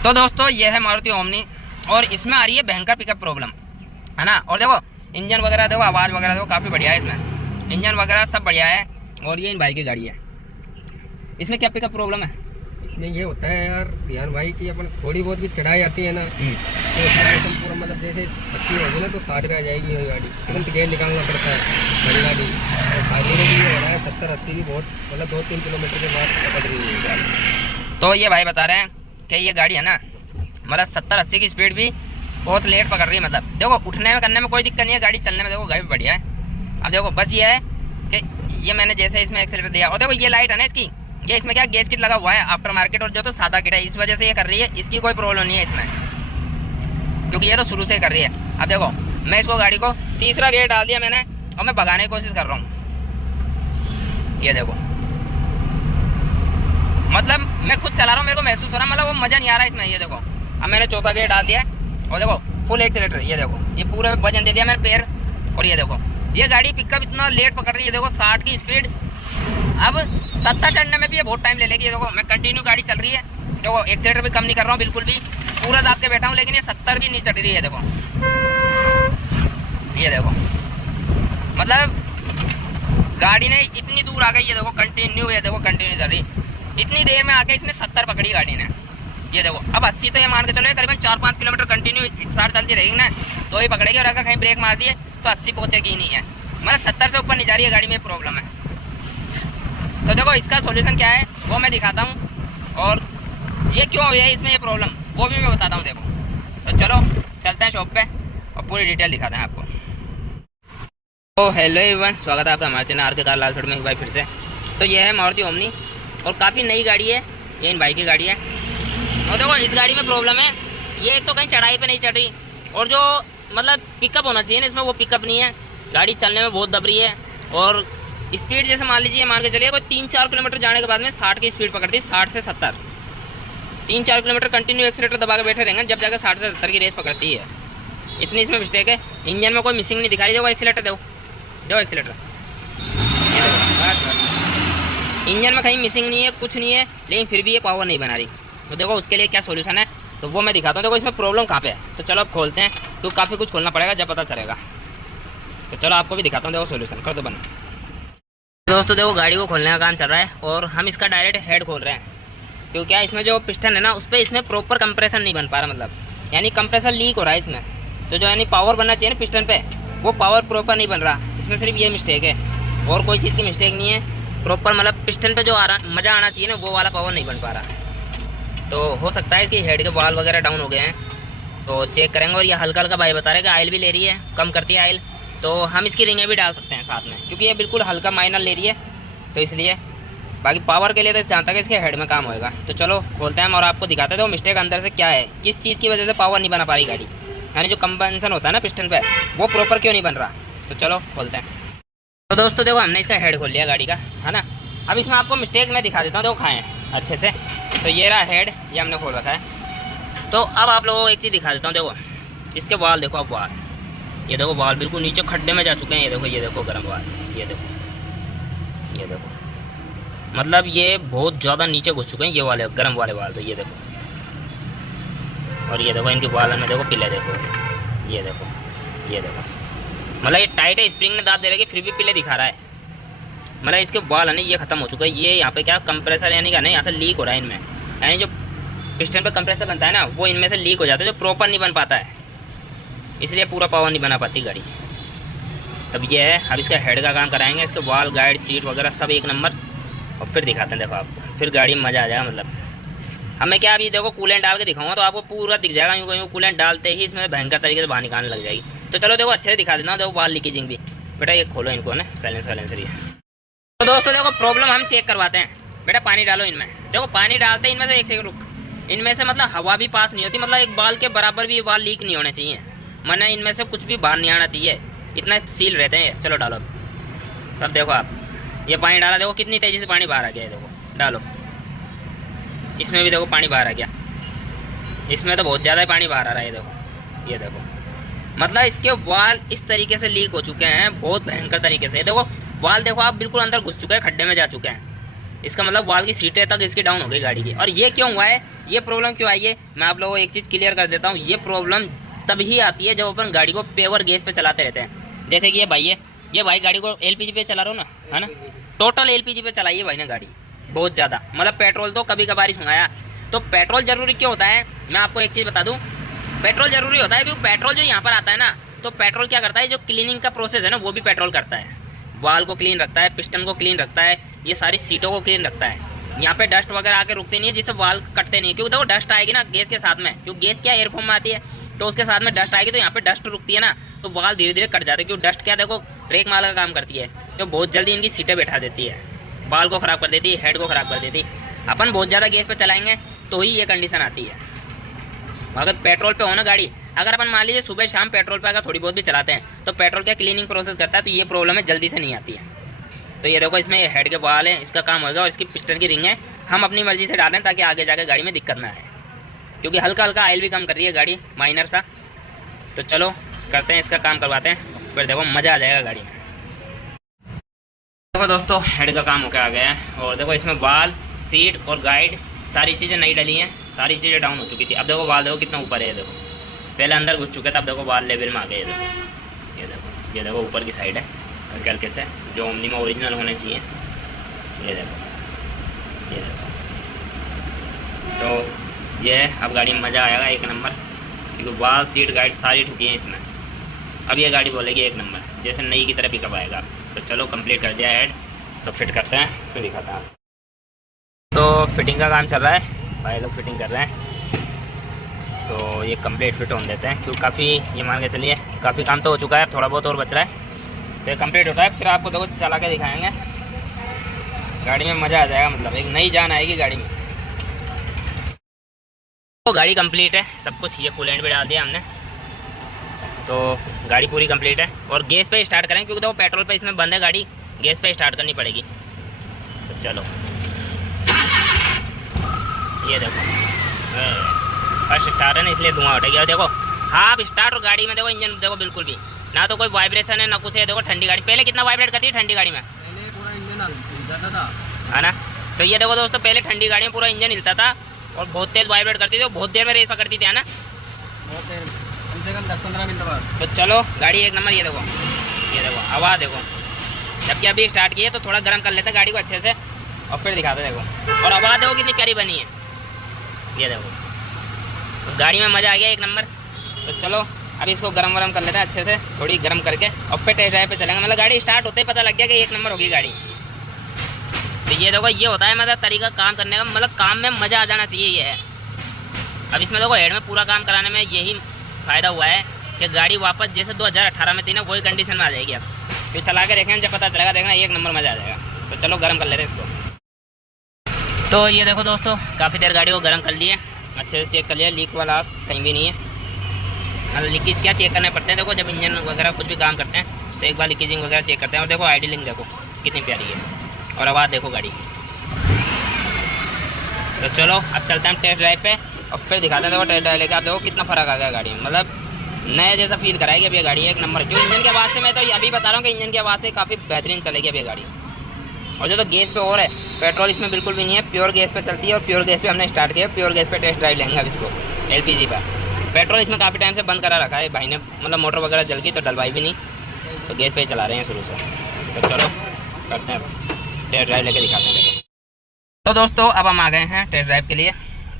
तो दोस्तों ये है मारुति ओमनी और इसमें आ रही है भयंकर पिकअप प्रॉब्लम, है ना। और देखो इंजन वगैरह देखो, आवाज़ वगैरह देखो, काफ़ी बढ़िया है इसमें, इंजन वगैरह सब बढ़िया है। और ये इन भाई की गाड़ी है, इसमें क्या पिकअप प्रॉब्लम है? इसमें ये होता है यार भाई कि अपन थोड़ी बहुत भी चढ़ाई आती है ना तो पूरा मतलब जैसे 80 होगी ना तो 60 पे आ जाएगी ये गाड़ी, तुरंत गेयर निकालना पड़ता है बड़ी गाड़ी। और शादी में भी हो रहा है 70-80 भी बहुत मतलब 2-3 किलोमीटर के बाद पकड़ रही है गाड़ी। तो ये भाई बता रहे हैं कि ये गाड़ी है ना मतलब 70-80 की स्पीड भी बहुत लेट पकड़ रही है। मतलब देखो उठने में करने में कोई दिक्कत नहीं है, गाड़ी चलने में देखो गाड़ी बढ़िया है। अब देखो बस ये है कि ये मैंने जैसे इसमें एक्सीलेटर दिया और देखो ये लाइट है ना इसकी, ये इसमें क्या गैस किट लगा हुआ है आफ्टर मार्केट और जो तो सादा किट है, इस वजह से ये कर रही है। इसकी कोई प्रॉब्लम नहीं है इसमें क्योंकि ये तो शुरू से कर रही है। अब देखो मैं इसको गाड़ी को तीसरा गेयर डाल दिया मैंने और मैं भगाने की कोशिश कर रहा हूँ। ये देखो मतलब मैं खुद चला रहा हूँ, मेरे को महसूस हो रहा है, मतलब वो मजा नहीं आ रहा इसमें। ये देखो अब मैंने चौथा गेयर डाल दिया और देखो फुल एक्सीलेटर, ये देखो ये पूरा वजन दे दिया मैंने पैर। और ये देखो ये गाड़ी पिकअप इतना लेट पकड़ रही है, देखो 60 की स्पीड, अब 70 चढ़ने में भी ये बहुत टाइम ले लेगी। ये देखो मैं कंटिन्यू गाड़ी चल रही है, देखो एक्सीलेटर भी कम नहीं कर रहा हूँ बिल्कुल भी, पूरा दाब के बैठा हूँ, लेकिन ये 70 भी नहीं चढ़ रही है। देखो ये देखो मतलब गाड़ी ने इतनी दूर आ गई, ये देखो कंटिन्यू, ये देखो कंटिन्यू चल रही, इतनी देर में आके इसने 70 पकड़ी गाड़ी ने। ये देखो अब 80 तो ये मान के चलो करीबन 4-5 किलोमीटर कंटिन्यू 60 चलती रहेगी ना तो ही पकड़ेगी, और अगर कहीं ब्रेक मार दिए तो 80 पहुंचेगी ही नहीं है, मतलब 70 से ऊपर नहीं जा रही है गाड़ी में, प्रॉब्लम है। तो देखो इसका सॉल्यूशन क्या है वो मैं दिखाता हूँ, और ये क्यों हुई है इसमें ये प्रॉब्लम वो भी मैं बताता हूँ। देखो तो चलो चलते हैं शॉप पे और पूरी डिटेल दिखाते हैं आपको। तो हेलो एवरीवन, स्वागत है आपका हमारे चैनल आर के कार लाल सड़ में एक बार फिर से। तो ये है मारुति ओमनी और काफ़ी नई गाड़ी है, ये इन भाई की गाड़ी है। और देखो इस गाड़ी में प्रॉब्लम है, ये एक तो कहीं चढ़ाई पे नहीं चढ़ रही, और जो मतलब पिकअप होना चाहिए ना इसमें वो पिकअप नहीं है, गाड़ी चलने में बहुत दब रही है। और स्पीड जैसे मान लीजिए मान के चलिए कोई 3-4 किलोमीटर जाने के बाद में 60 की स्पीड पकड़ती है, 60 से 70, 3-4 किलोमीटर कंटिन्यू एक्सीलेटर दबा के बैठे रहेंगे जब जाकर 60 से 70 की रेस पकड़ती है। इतनी इसमें मिस्टेक है, इंजन में कोई मिसिंग नहीं दिखाई, देखो एक्सीलेटर दो एक्सीलेटर, इंजन में कहीं मिसिंग नहीं है, कुछ नहीं है, लेकिन फिर भी ये पावर नहीं बना रही। तो देखो उसके लिए क्या सोल्यूशन है तो वो मैं दिखाता हूँ। देखो इसमें प्रॉब्लम कहाँ पे है, तो चलो अब खोलते हैं, तो काफ़ी कुछ खोलना पड़ेगा जब पता चलेगा। तो चलो आपको भी दिखाता हूँ, देखो सोल्यूशन कर दो बंद। दोस्तों देखो गाड़ी को खोलने का काम चल रहा है और हम इसका डायरेक्ट हेड खोल रहे हैं, क्योंकि क्या इसमें जो पिस्टन है ना उस पर इसमें प्रॉपर कंप्रेशन नहीं बन पा रहा, मतलब यानी कंप्रेसर लीक हो रहा है इसमें, तो जो यानी पावर बनना चाहिए ना पिस्टन पे वो पावर प्रॉपर नहीं बन रहा। इसमें सिर्फ ये मिस्टेक है और कोई चीज़ की मिस्टेक नहीं है, प्रॉपर मतलब पिस्टन पे जो मज़ा आना चाहिए ना वो वाला पावर नहीं बन पा रहा। तो हो सकता है इसकी हेड के वाल वगैरह डाउन हो गए हैं, तो चेक करेंगे। और ये हल्का हल्का भाई बता रहे कि आयल भी ले रही है, कम करती है आयल, तो हम इसकी रिंगें भी डाल सकते हैं साथ में, क्योंकि ये बिल्कुल हल्का माइनर ले रही है तो इसलिए। बाकी पावर के लिए तो जहाँ तक इसके हेड में काम होएगा। तो चलो खोलते हैं और आपको दिखाते हैं वो मिस्टेक अंदर से क्या है, किस चीज़ की वजह से पावर नहीं बना पा रही गाड़ी, यानी जो कंपनसेशन होता है ना पिस्टन पे वो प्रॉपर क्यों नहीं बन रहा। तो चलो खोलते हैं। तो दोस्तों देखो हमने इसका हेड खोल लिया गाड़ी का, है ना। अब इसमें आपको मिस्टेक मैं दिखा देता हूँ, देखो खाएँ अच्छे से। तो ये रहा हेड, ये हमने खोल रखा है। तो अब आप लोगों को एक चीज़ दिखा देता हूँ, देखो इसके वाल देखो, अब वाल ये देखो, वाल बिल्कुल नीचे खड्डे में जा चुके हैं। ये देखो गर्म वाल, ये देखो मतलब ये बहुत ज़्यादा नीचे घुस चुके हैं ये वाले गर्म वाले वाल। तो ये देखो, और ये देखो इनके वाल में देखो पिले देखो, ये देखो मतलब ये टाइट है, स्प्रिंग ने दाब दे रहा है फिर भी पिले दिखा रहा है, मतलब इसके वाल है ना ये ख़त्म हो चुका है। ये यहाँ पे क्या कंप्रेसर यानी का नहीं, यहाँ से लीक हो रहा है इनमें, यानी जो पिस्टन पे कंप्रेसर बनता है ना वो इनमें से लीक हो जाता है, जो प्रॉपर नहीं बन पाता है, इसलिए पूरा पावर नहीं बना पाती गाड़ी। तब ये है, अब इसका हेड का काम कराएंगे, इसके वाल गाइड सीट वगैरह सब एक नंबर, और फिर दिखाते हैं देखो आपको, फिर गाड़ी में मज़ा आ जाएगा। मतलब अब मैं क्या अभी देखो कूलेंट डाल के दिखाऊंगा तो आपको पूरा दिख जाएगा, यूँ कूलेंट डालते ही इसमें भयंकर तरीके से बाहर निकालने लग जाएगी। तो चलो देखो अच्छे से दिखा देना, देखो वाल लीकेजिंग भी। बेटा ये खोलो इनको ना, साइलेंसर ये। तो दोस्तों देखो प्रॉब्लम हम चेक करवाते हैं। बेटा पानी डालो इनमें, देखो पानी डालते हैं इनमें से, एक सेकंड रुक, इनमें से मतलब हवा भी पास नहीं होती, मतलब एक बाल के बराबर भी वाल लीक नहीं होने चाहिए, वरना इनमें से कुछ भी बाहर नहीं आना चाहिए, इतना सील रहते हैं। चलो डालो अब देखो आप, ये पानी डाला, देखो कितनी तेज़ी से पानी बाहर आ गया है, देखो डालो, इसमें भी देखो पानी बाहर आ गया, इसमें तो बहुत ज़्यादा पानी बाहर आ रहा है। ये देखो मतलब इसके वाल इस तरीके से लीक हो चुके हैं, बहुत भयंकर तरीके से। देखो वाल देखो आप बिल्कुल अंदर घुस चुके हैं, खड्डे में जा चुके हैं, इसका मतलब वाल की सीटें तक इसकी डाउन हो गई गाड़ी की। और ये क्यों हुआ है, ये प्रॉब्लम क्यों आई है, मैं आप लोगों को एक चीज़ क्लियर कर देता हूँ। ये प्रॉब्लम तभी आती है जब अपन गाड़ी को पेवर गैस पे चलाते रहते हैं। जैसे कि ये भाई गाड़ी को एलपीजी पे चला रहा हूँ ना, है ना, टोटल एलपीजी पे चलाई है भाई ने गाड़ी, बहुत ज़्यादा। मतलब पेट्रोल तो कभी कभार ही मंगाया। तो पेट्रोल ज़रूरी क्यों होता है, मैं आपको एक चीज़ बता दूँ, पेट्रोल ज़रूरी होता है क्योंकि पेट्रोल जो यहाँ पर आता है ना, तो पेट्रोल क्या करता है, जो क्लीनिंग का प्रोसेस है ना, वो भी पेट्रोल करता है। वाल को क्लीन रखता है, पिस्टन को क्लीन रखता है, ये सारी सीटों को क्लीन रखता है। यहाँ पे डस्ट वगैरह आके रुकते नहीं है, जिससे वाल कटते नहीं है। क्योंकि देखो डस्ट आएगी ना गैस के साथ में, क्योंकि गैस क्या एयरफॉर्म में आती है, तो उसके साथ में डस्ट आएगी, तो यहाँ पे डस्ट रुकती है ना, तो वाल धीरे धीरे कट जाते हैं। क्योंकि डस्ट क्या देखो ब्रेक माल का काम करती है, तो बहुत जल्दी इनकी सीटें बैठा देती है, बाल को ख़राब कर देती है, हेड को ख़राब कर देती है। अपन बहुत ज़्यादा गैस पे चलाएंगे तो ही ये कंडीशन आती है। अगर पेट्रोल पे हो ना गाड़ी, अगर अपन मान लीजिए सुबह शाम पेट्रोल पे अगर थोड़ी बहुत भी चलाते हैं, तो पेट्रोल क्या क्लीनिंग प्रोसेस करता है, तो ये प्रॉब्लम है, जल्दी से नहीं आती है। तो ये देखो इसमें हेड के बाल है, इसका काम होगा, और इसकी पिस्टन की रिंग है, हम अपनी मर्जी से डालें ताकि आगे जाकर गाड़ी में दिक्कत ना आए। क्योंकि हल्का हल्का ऑयल भी कम कर रही है गाड़ी, माइनर सा। तो चलो करते हैं इसका काम, करवाते हैं, फिर देखो मज़ा आ जाएगा गाड़ी में। देखो दोस्तों हेड का काम होकर आ गया है, और देखो इसमें बाल, सीट और गाइड सारी चीज़ें नई डली हैं, सारी चीज़ें डाउन हो चुकी थी। अब देखो बाल देखो कितना ऊपर है, देखो पहले अंदर घुस चुके थे, अब देखो बाल लेवल में आ गए। ये देखो ऊपर की साइड है हल्के हल्के से, जो ओमनी में ओरिजिनल होने चाहिए। ये देखो तो ये अब गाड़ी में मज़ा आएगा एक नंबर, क्योंकि बाल, सीट, गाइड सारी ठुकी हैं इसमें। अब ये गाड़ी बोलेगी एक नंबर, जैसे नई की तरह पिकअप आएगा। तो चलो कंप्लीट कर दिया हेड, तो फिट करते हैं, फिर दिखाता हूँ। तो फिटिंग का काम चल रहा है, भाई लोग फिटिंग कर रहे हैं। तो ये कंप्लीट फिट होने देते हैं, क्योंकि काफ़ी ये मान के चलिए काफ़ी काम तो हो चुका है, थोड़ा बहुत और बच रहा है। तो ये कंप्लीट होता है, फिर आपको देखो चला के दिखाएंगे, गाड़ी में मज़ा आ जाएगा, मतलब एक नई जान आएगी गाड़ी में। तो गाड़ी कंप्लीट है सब कुछ, ये कूलेंट भी डाल दिया हमने, तो गाड़ी पूरी कंप्लीट है। और गैस पे स्टार्ट करें, क्योंकि देखो पेट्रोल पे इसमें बंद है गाड़ी, गैस पे स्टार्ट करनी पड़ेगी। तो चलो ये देखो फर्स्ट स्टार्ट है ना, इसलिए धुआं उठेगी। और देखो हाफ स्टार्ट, और गाड़ी में देखो इंजन देखो बिल्कुल भी ना तो कोई वाइब्रेशन है ना कुछ है। देखो ठंडी गाड़ी, पहले कितना वाइब्रेट करती है ठंडी गाड़ी में, पहले पूरा इंजन था, है ना। तो ये देखो दोस्तों पहले ठंडी गाड़ी में पूरा इंजन हिलता था और बहुत तेज वाइब्रेट करती थी, बहुत देर में रेस पकड़ती थी, है ना, कम से कम 10-15 मिनट बाद। तो चलो गाड़ी एक नंबर। ये देखो आवाज़ देखो, जबकि अभी स्टार्ट की है, तो थोड़ा गर्म कर लेते हैं गाड़ी को अच्छे से और फिर दिखाते। देखो और आवाज़ देखो कितनी प्यारी बनी है, ये देखो। तो गाड़ी में मज़ा आ गया एक नंबर। तो चलो अभी इसको गरम वरम कर लेते हैं अच्छे से, थोड़ी गर्म करके, और फिर टेस्ट ड्राइव पे चलेंगे। मतलब गाड़ी स्टार्ट होते ही पता लग गया कि एक नंबर होगी गाड़ी। तो ये देखो ये होता है मतलब तरीका काम करने का, मतलब काम में मज़ा आ जाना चाहिए, ये है। अब इसमें देखो हेड में पूरा काम कराने में यही फ़ायदा हुआ है कि गाड़ी वापस जैसे 2018 में थी ना, वही कंडीशन में आ जाएगी। अब फिर चला के देखेंगे, जब पता चलेगा, देखना एक नंबर मज़ा आ जाएगा। तो चलो गर्म कर लेते हैं इसको। तो ये देखो दोस्तों काफ़ी देर गाड़ी को गर्म कर लिए, अच्छे से चेक कर लिया, लीक वाला कहीं भी नहीं है। मतलब लीकेज क्या चेक करने पड़ते हैं, देखो जब इंजन वगैरह कुछ भी काम करते हैं तो एक बार लीकेजिंग वगैरह चेक करते हैं। और देखो आइडलिंग देखो कितनी प्यारी है, और आवाज़ देखो गाड़ी की। तो चलो अब चलते हैं टेस्ट ड्राइव पे और फिर दिखाते हैं। देखो टेस्ट ड्राइव लेके आप देखो कितना फ़र्क आ गया गाड़ी में, मतलब नया जैसा फील कराएगी अब ये गाड़ी एक नंबर। जो इंजन की आवाज़ से, मैं तो अभी बता रहा हूँ कि इंजन की आवाज़ से काफ़ी बेहतरीन चलेगी अब ये गाड़ी। और जो तो गैस पे और है, पेट्रोल इसमें बिल्कुल भी नहीं है, प्योर गैस पे चलती है। और प्योर गैस पे हमने स्टार्ट किया, प्योर गैस पे टेस्ट ड्राइव लेंगे अब इसको एलपीजी पर। पेट्रोल इसमें काफ़ी टाइम से बंद करा रखा है भाई ने, मतलब मोटर वगैरह जल गई तो डलवाई भी नहीं, तो गैस पे ही चला रहे हैं शुरू से। तो चलो करते हैं टेस्ट ड्राइव लेके दिखाते हैं। देखो तो दोस्तों अब हम आ गए हैं टेस्ट ड्राइव के लिए।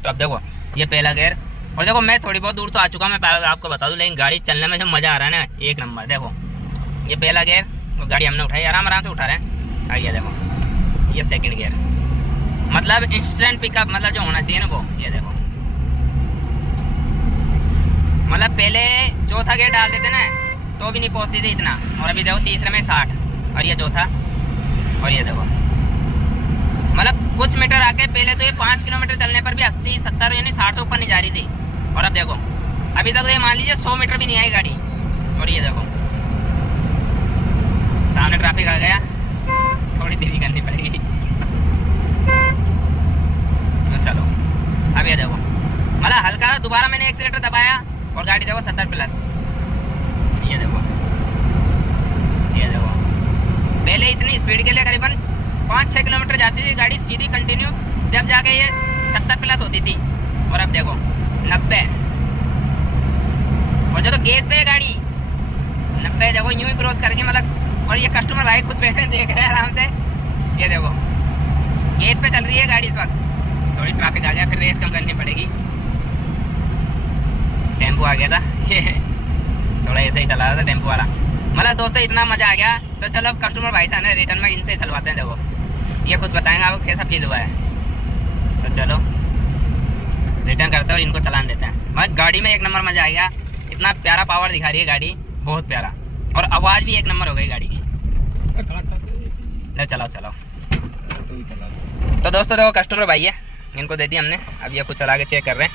तो अब देखो ये पहला गेयर, और देखो मैं थोड़ी बहुत दूर तो आ चुका हूँ, मैं पहले आपको बता दूँ, लेकिन गाड़ी चलने में जो मज़ा आ रहा है ना एक नंबर। देखो ये पहला गेयर, और गाड़ी हमने उठाई, आराम आराम से उठा रहे हैं। आइए देखो ये सेकंड गियर, मतलब इंस्टेंट पिकअप, मतलब जो होना चाहिए ना वो। ये देखो मतलब पहले चौथा गियर डाल देते ना तो भी नहीं पहुंचती थी इतना, और अभी देखो तीसरे में 60 और ये चौथा। और ये देखो मतलब कुछ मीटर आके, पहले तो ये 5 किलोमीटर चलने पर भी 80, 70 यानी 60 से ऊपर नहीं जा रही थी, और अब देखो अभी तक ये मान लीजिए 100 मीटर भी नहीं आई गाड़ी। और ये देखो सामने ट्रैफिक आ गया, थोड़ी देरी करनी पड़ेगी। तो चलो अब ये देखो मतलब हल्का दोबारा मैंने एक्सीलेटर दबाया और गाड़ी देखो 70+। ये देखो पहले इतनी स्पीड के लिए करीबन 5-6 किलोमीटर जाती थी गाड़ी सीधी कंटिन्यू, जब जाके ये 70 प्लस होती थी, और अब देखो 90। और जो तो गैस पे है गाड़ी 90, देखो यूं ही क्रॉस करके मतलब। और ये कस्टमर भाई खुद बैठे देख रहे हैं आराम से, ये देखो गैस पे चल रही है गाड़ी इस वक्त। थोड़ी ट्रैफिक आ गया, फिर रेस कम करनी पड़ेगी। टेम्पो आ गया था ये थोड़ा ऐसे ही चला रहा था टेम्पो वाला। मतलब दोस्तों इतना मजा आ गया, तो चलो कस्टमर भाई साहब ने रिटर्न में इनसे चलवाते हैं। देखो ये खुद बताएंगे आपको कैसा फील हुआ है, तो चलो रिटर्न करते हैं और इनको चलान देते हैं। मगर गाड़ी में एक नंबर मजा आएगा, इतना प्यारा पावर दिखा रही है गाड़ी, बहुत प्यारा, और आवाज़ भी एक नंबर हो गई गाड़ी की। चलाओ चलाओ। तो दोस्तों देखो कस्टमर भाई है, इनको दे दी हमने, अब ये कुछ चला के चेक कर रहे हैं।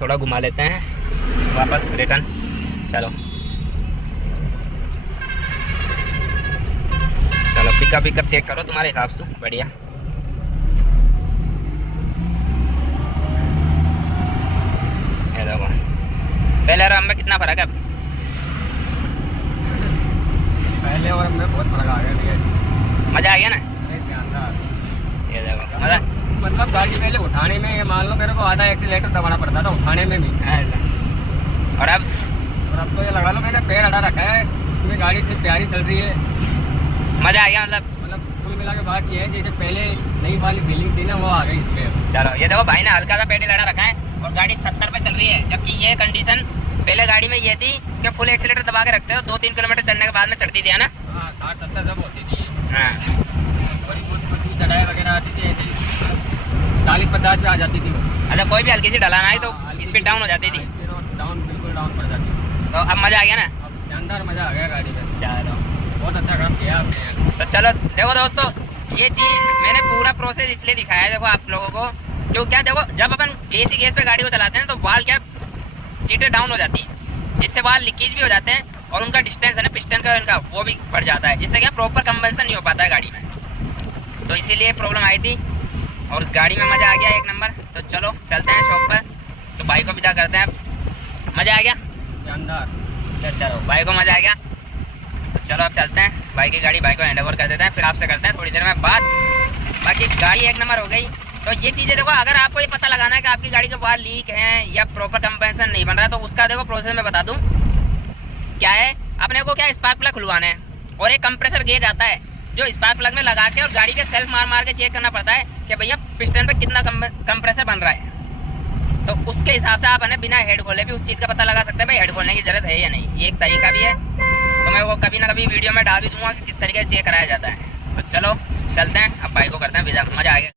थोड़ा घुमा लेते हैं वापस रिटर्न। चलो चलो पिकअप चेक करो तुम्हारे हिसाब से, बढ़िया। ये देखो पहले और में कितना फर्क है। पहले और में बहुत फर्क आ गया, मजा आ गया ना। शानदार। ये देखो मतलब गाड़ी पहले उठाने में मान लो मेरे को आधा एक्सीलेटर दबाना पड़ता था, उठाने में भी। और अब तो ये लगा लो मैंने पैर हटा रखा है, उसमें गाड़ी इतनी प्यारी चल रही है, मजा आ गया। मतलब कुल मिला के बात ये है जैसे पहले नई वाली फीलिंग थी ना, वो आ गई इस पे। चलो ये देखो भाई ने हल्का सा पेडल लड़ा रखा है और गाड़ी 70 पे चल रही है, जबकि ये कंडीशन पहले गाड़ी में ये थी कि फुल एक्सीलेटर दबा के रखते हो, 2-3 किलोमीटर चलने के बाद में चढ़ती थी, है ना। 60-70 सब होती थी। हाँ बड़ी बहुत चढ़ाई वगैरह आती थी, ऐसे 40-50 पे आ जाती थी। अच्छा कोई भी हल्की सी ढलान आई तो स्पीड डाउन हो जाती थी, डाउन बिल्कुल डाउन पड़ जाती। तो अब मजा आ गया ना। अब शानदार मजा आ गया गाड़ी में। चलो बहुत अच्छा काम किया आपने। तो चलो देखो दोस्तों, ये चीज़ मैंने पूरा प्रोसेस इसलिए दिखाया है देखो आप लोगों को, क्यों क्या देखो जब अपन देसी गैस पे गाड़ी को चलाते हैं तो वाल क्या सीटें डाउन हो जाती है, जिससे वाल लीकेज भी हो जाते हैं, और उनका डिस्टेंस है ना पिस्टन का इनका वो भी बढ़ जाता है, जिससे क्या प्रॉपर कंबंसन नहीं हो पाता है गाड़ी में। तो इसीलिए प्रॉब्लम आई थी, और गाड़ी में मज़ा आ गया एक नंबर। तो चलो चलते हैं शॉप पर, तो भाई को विदा करते हैं। मज़ा आ गया शानदार। चलो भाई को मज़ा आ गया, तो चलो अब चलते हैं। भाई की गाड़ी भाई को हैंड ओवर कर देते हैं, फिर आपसे करते हैं थोड़ी देर में बात। बाकी गाड़ी एक नंबर हो गई। तो ये चीज़ें देखो, अगर आपको ये पता लगाना है कि आपकी गाड़ी के वाल लीक हैं या प्रॉपर कंपेंसन नहीं बन रहा है, तो उसका देखो प्रोसेस में बता दूं क्या है। अपने को क्या स्पार्क प्लग खुलवाना है, और एक कंप्रेसर गेज आता है जो स्पार्क प्लग में लगा के और गाड़ी के सेल्फ मार के चेक करना पड़ता है कि भैया पिस्टन पे कितना कंप्रेसर बन रहा है। तो उसके हिसाब से आप बिना हेड खोले भी उस चीज़ का पता लगा सकते हैं भाई हेड खोलने की जरूरत है या नहीं। ये एक तरीका भी है, तो मैं वो कभी ना कभी वीडियो में डाल भी दूंगा कि किस तरीके से चेक कराया जाता है। तो चलो चलते हैं, अब भाई को करते हैं विदा। मज़ा आ गया।